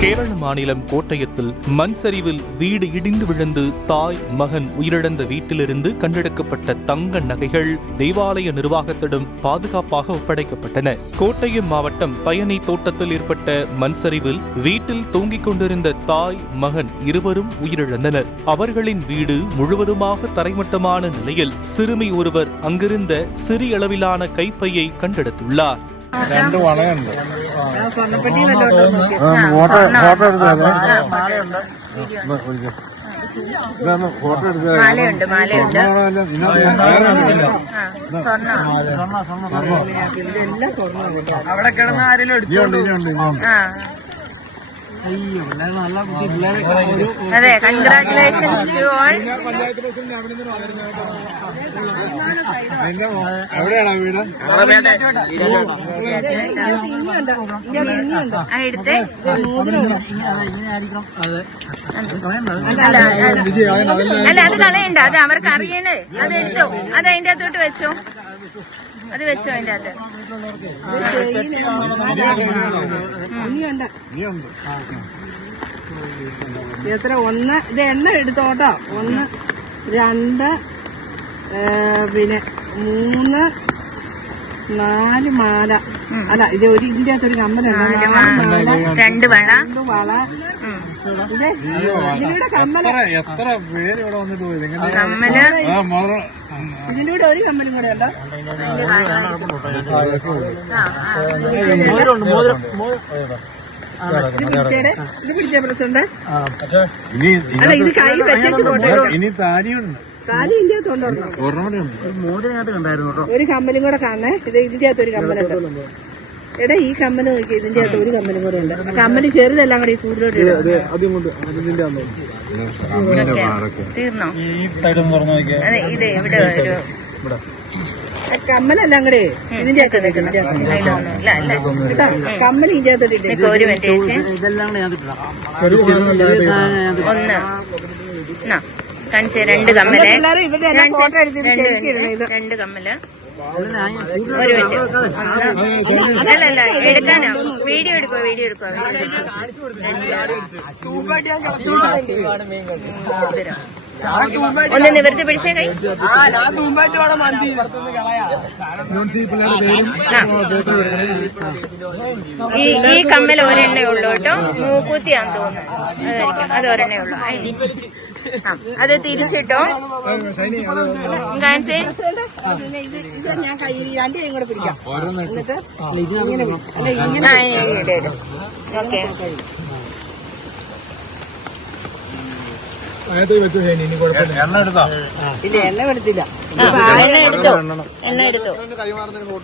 கேரள மாநிலம் கோட்டயத்தில் மண் சரிவில் வீடு இடிந்து விழுந்து தாய் மகன் உயிரிழந்த வீட்டிலிருந்து கண்டெடுக்கப்பட்ட தங்க நகைகள் தேவாலய நிர்வாகத்திடம் பாதுகாப்பாக ஒப்படைக்கப்பட்டன. கோட்டயம் மாவட்டம் பயணி தோட்டத்தில் ஏற்பட்ட மண் சரிவில் வீட்டில் தூங்கிக் கொண்டிருந்த தாய் மகன் இருவரும் உயிரிழந்தனர். அவர்களின் வீடு முழுவதுமாக தரைமட்டமான நிலையில் சிறுமி ஒருவர் அங்கிருந்த சிறிய அளவிலான கைப்பையை கண்டெடுத்துள்ளார். രണ്ട് വളയുണ്ട്. ഫോട്ടോ എടുത്തത് അവിടെ കിടന്ന ആരെങ്കിലും എടുത്തോണ്ട്. അതെ, കൺഗ്രാറ്റുലേഷൻസ് ടു ഓൾ. എവിടെയാണോ വീട്? എടുത്തേ അല്ല, അത് കളയണ്ട, അത് അവർക്ക് അറിയണേ. അത് എടുത്തോ, അത് അതിന്റെ അകത്തോട്ട് വെച്ചോ, അത് വെച്ചോ അതിന്റെ അകത്ത്. എത്ര? ഒന്ന് ഇത് എണ്ണ എടുത്തോട്ടോ. 1 2 പിന്നെ 3 4 മാല. അല്ല, ഇത് ഒരു ഇതിന്റെ അകത്തൊരു കമ്മലുണ്ട്. 2 വള. ഇതിലൂടെ കമ്മല്. എത്ര പേര് ഇവിടെ വന്നിട്ട് പോയി? കമ്മല് ഇതിലൂടെ ഒരു കമ്മലും കൂടെ ഉണ്ടോ? ഇത് പിടിച്ചേ പ്രശ്നമുണ്ട്. അല്ല, ഇത് കൈ വെച്ചു പോട്ടെ. ഇനി താലിയുണ്ട്. താലി ഇതിന്റെ അകത്തുണ്ടോ? ഒരു കമ്മലും കൂടെ കാണണേ. ഇത് ഇതിന്റെ അകത്ത് ഒരു കമ്മലുണ്ട്. എടാ, ഈ കമ്മല് നോക്കി, ഇതിന്റെ അകത്ത് ഒരു കമ്മലും കൂടെ ഉണ്ട്. കമ്മല് ചെറുതെല്ലാം കൂടെ ഈ കൂടുതലോട്ട് തീർന്നോ? അതെ, ഇത് ഇവിടെ ഒരു കമ്മലെല്ലാം കൂടെ ഇതിന്റെ അകത്ത് കമ്മൽ ഇതിന്റെ അകത്തോട്ട്. ഒരു മിനിറ്റ്, ഒന്ന് കാണിച്ച 2 കമ്മല്, 2 കമ്മല്. ഒരു മിനിറ്റ്, അല്ലല്ല, എടുക്കാനോ? വീഡിയോ എടുക്കോ, വീഡിയോ എടുക്കോ. ഒന്ന് നിവർത്തി പിടിച്ചേ കൈ. ഈ കമ്മൽ ഒരെണ്ണേ ഉള്ളൂ കേട്ടോ. മൂക്കൂത്തിയാന്ന് തോന്നുന്നു, അതായിരിക്കും. അത് ഒരെണ്ണേ ഉള്ളൂ. അത് തിരിച്ചിട്ടോ, കാണിച്ചേ. ഇത് ഞാൻ കയ്യിൽ 2 കൈയും കൂടെ പിടിക്കാം. എന്നിട്ട് ഓക്കെ. എണ്ണ എടുത്തോ? ഇല്ല, എണ്ണ എടുത്തില്ല. എണ്ണ എടുത്തോ.